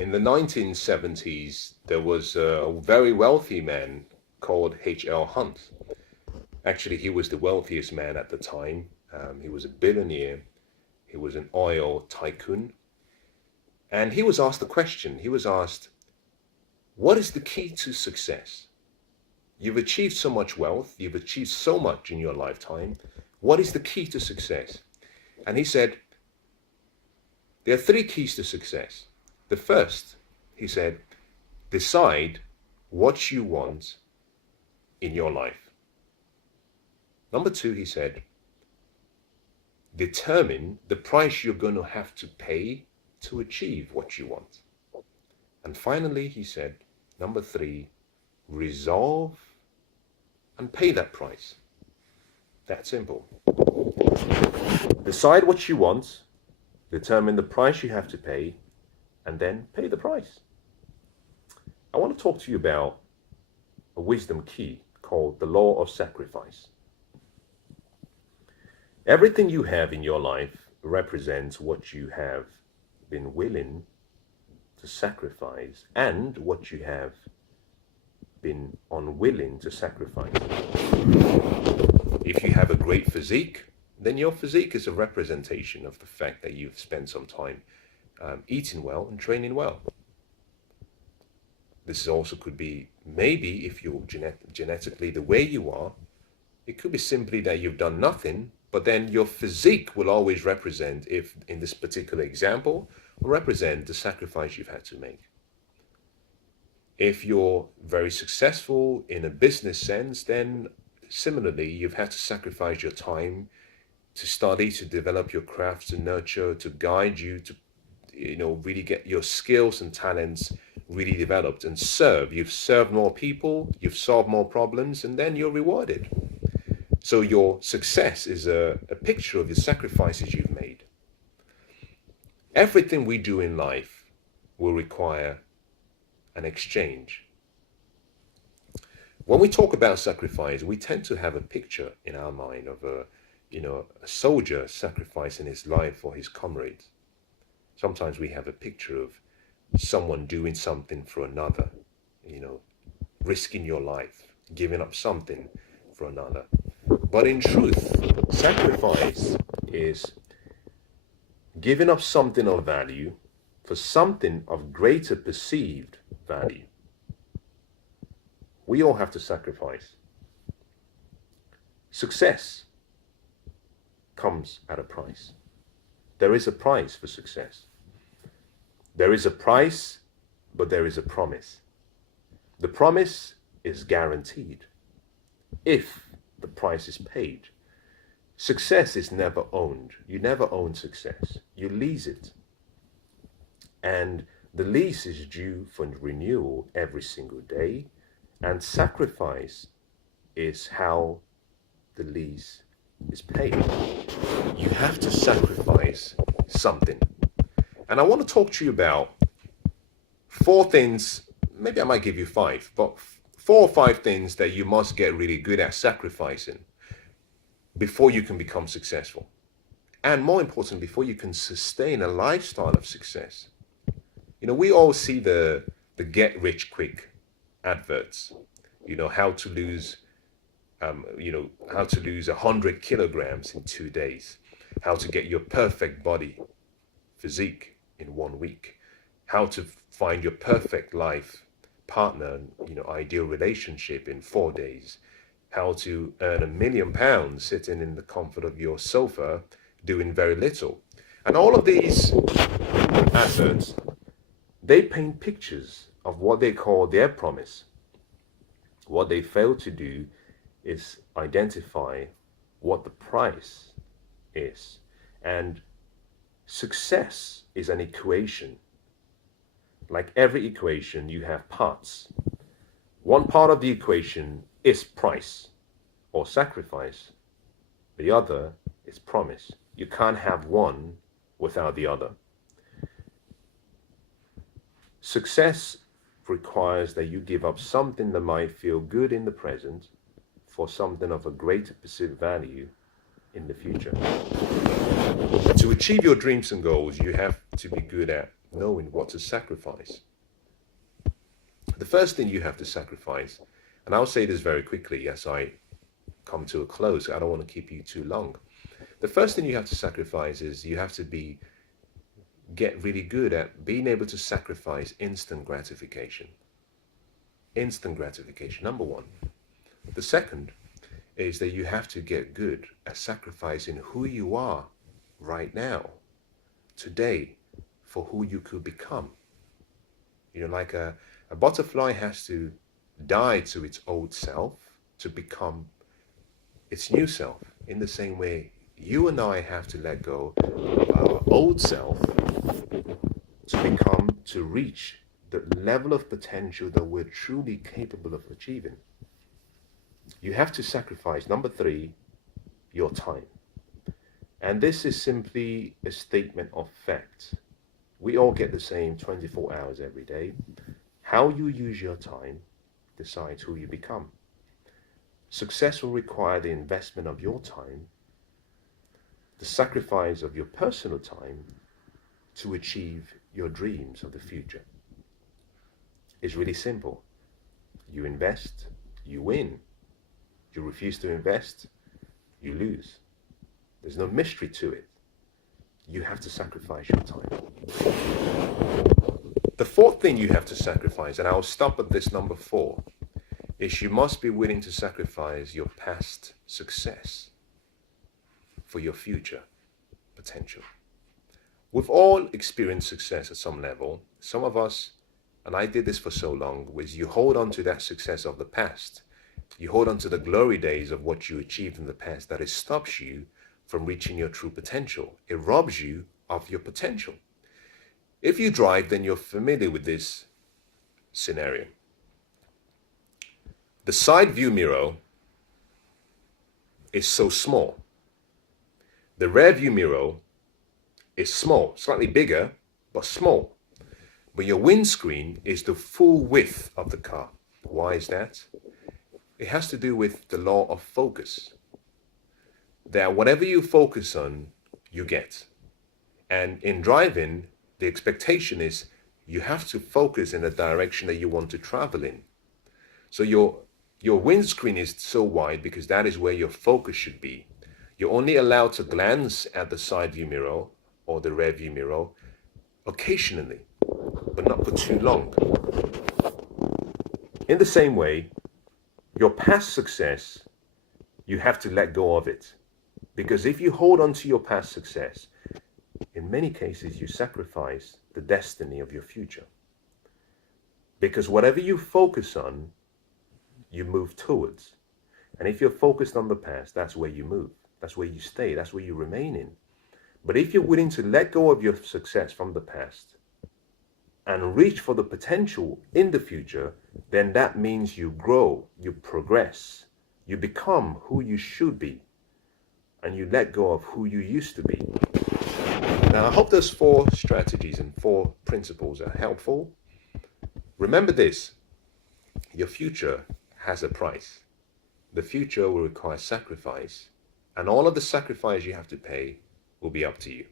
In the 1970s, there was a very wealthy man called H.L. Hunt. Actually, he was the wealthiest man at the time. He was a billionaire. He was an oil tycoon. And he was asked the question, he was asked, what is the key to success? You've achieved so much wealth, you've achieved so much in your lifetime. What is the key to success? And he said, there are three keys to success. The first, he said, decide what you want in your life. Number two, he said, determine the price you're going to have to pay to achieve what you want. And finally, he said, number three, resolve and pay that price. That simple. Decide what you want, determine the price you have to pay, and then pay the price. I want to talk to you about a wisdom key called the law of sacrifice. Everything you have in your life represents what you have been willing to sacrifice and what you have been unwilling to sacrifice. If you have a great physique, then your physique is a representation of the fact that you've spent some time eating well and training well. This also could be, maybe if you're genetically the way you are, it could be simply that you've done nothing, but then your physique will always represent, if in this particular example, represent the sacrifice you've had to make. If you're very successful in a business sense, then similarly, you've had to sacrifice your time to study, to develop your craft, to nurture, to guide you, to really get your skills and talents really developed and serve. You've served more people, you've solved more problems, and then you're rewarded. So your success is a picture of the sacrifices you've made. Everything we do in life will require an exchange. When we talk about sacrifice, we tend to have a picture in our mind of a soldier sacrificing his life for his comrades. Sometimes we have a picture of someone doing something for another, risking your life, giving up something for another. But in truth, sacrifice is giving up something of value for something of greater perceived value. We all have to sacrifice. Success comes at a price. There is a price for success. There is a price, but there is a promise. The promise is guaranteed if the price is paid. Success is never owned. You never own success. You lease it. And the lease is due for renewal every single day. And sacrifice is how the lease is paid. You have to sacrifice something. And I want to talk to you about 4 things, maybe I might give you 5, but 4 or 5 things that you must get really good at sacrificing before you can become successful. And more importantly, before you can sustain a lifestyle of success. We all see the get rich quick adverts, how to lose 100 kilograms in 2 days, how to get your perfect body physique in 1 week, how to find your perfect life partner, ideal relationship in 4 days, how to earn £1 million sitting in the comfort of your sofa doing very little. And all of these adverts, they paint pictures of what they call their promise. What they fail to do is identify what the price is. And success is an equation. Like every equation, you have parts. One part of the equation is price or sacrifice. The other is promise. You can't have one without the other. Success requires that you give up something that might feel good in the present for something of a greater perceived value in the future. To achieve your dreams and goals, you have to be good at knowing what to sacrifice. The first thing you have to sacrifice, and I'll say this very quickly as I come to a close, I don't want to keep you too long. The first thing you have to sacrifice is you have to get really good at being able to sacrifice instant gratification. Instant gratification, number one. The second is that you have to get good at sacrificing who you are right now, today, for who you could become. You know, like a butterfly has to die to its old self to become its new self. In the same way, you and I have to let go of our old self to reach the level of potential that we're truly capable of achieving. You have to sacrifice, number three, your time. And this is simply a statement of fact. We all get the same 24 hours every day. How you use your time decides who you become. Success will require the investment of your time, the sacrifice of your personal time to achieve your dreams of the future. It's really simple. You invest, you win. You refuse to invest, you lose. There's no mystery to it. You have to sacrifice your time. The fourth thing you have to sacrifice, and I'll stop at this number 4, is you must be willing to sacrifice your past success for your future potential. We've all experienced success at some level. Some of us, and I did this for so long, was you hold on to that success of the past. You hold on to the glory days of what you achieved in the past, that it stops you from reaching your true potential. It robs you of your potential. If you drive, then you're familiar with this scenario. The side view mirror is so small. The rear view mirror is small, slightly bigger, but small. But your windscreen is the full width of the car. Why is that? It has to do with the law of focus. That whatever you focus on, you get. And in driving, the expectation is you have to focus in the direction that you want to travel in. So your windscreen is so wide because that is where your focus should be. You're only allowed to glance at the side view mirror or the rear view mirror occasionally, but not for too long. In the same way, your past success, you have to let go of it. Because if you hold on to your past success, in many cases you sacrifice the destiny of your future. Because whatever you focus on, you move towards. And if you're focused on the past, that's where you move. That's where you stay. That's where you remain in. But if you're willing to let go of your success from the past and reach for the potential in the future, then that means you grow, you progress, you become who you should be, and you let go of who you used to be. Now, I hope those 4 strategies and 4 principles are helpful. Remember this, your future has a price. The future will require sacrifice, and all of the sacrifice you have to pay will be up to you.